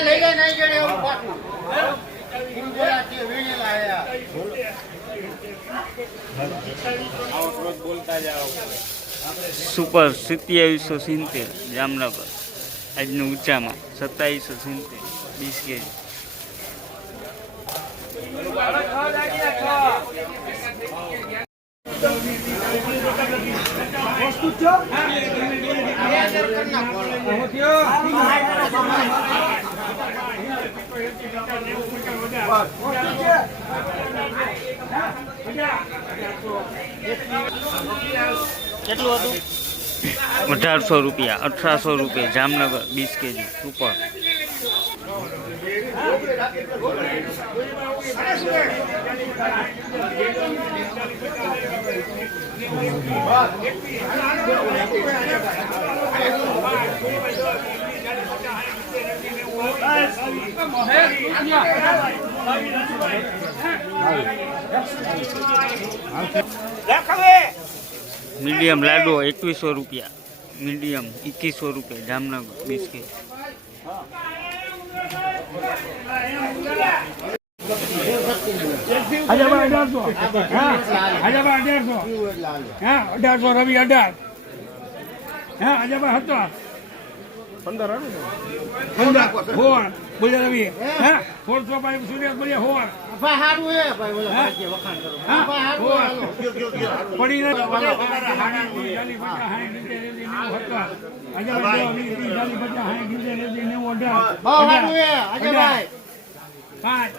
લઈ ગયા નહીં ગયો એવું પાછું વીણેલા આયા સુપર સિત્યાવીસો સિત્તેર જામનગર. આજનું ઊંચામાં સત્તાવીસો સિત્તેર વીસ કેજી. કેટલું હતું? અઢારસો રૂપિયા અઠરાસો રૂપિયા જામનગર વીસ કેજી સુપર મીડિયમ લાડુ એકવીસો રૂપિયા. મીડિયમ એકવીસો રૂપિયા, જામનગર, બિસ્કીટ. અઢારસો. રવિ અઢાર. હા, હજાર સત્તર. પંદર પંદર સોળ બોલે રવિ હા સોળસો પાંચ સુરેશ બોલે સોળ ભાઈ હારું હે ભાઈ બોલો ભાઈ વખાણ કરો ભાઈ હારું. પડી ને પાંચ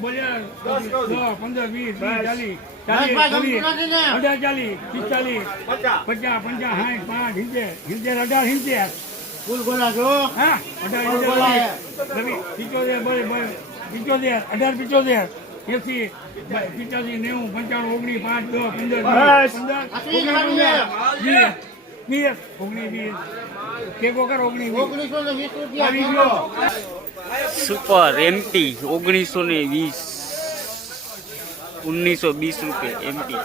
બોલ્યા પંદર વીસ ચાલીસ? અઢાર ચાલીસ પિસ્તાલીસ પચાસ પંચાસ સાઠ પાંચ હિંચેર સિત્તેર અઢાર સિત્તેર ફૂલ ગોલા જો. હા. અઢાર સિત્તેર પિચોતેર. બોલ બોલ પિચોતેર અઢાર પિચોતેર. એસી પિચાસી નેવું પંચાણું ઓગણીસ પાંચ દસ પંદર પંદર. વીસ ઓગણીસ વીસ. કેકો કર ઓગણીસ સુપર એમટી ઓગણીસો ને વીસ ઓગણીસો બીસ રૂપિયા એમપી.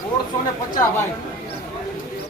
સોળસો ને પચાસ ભાઈ.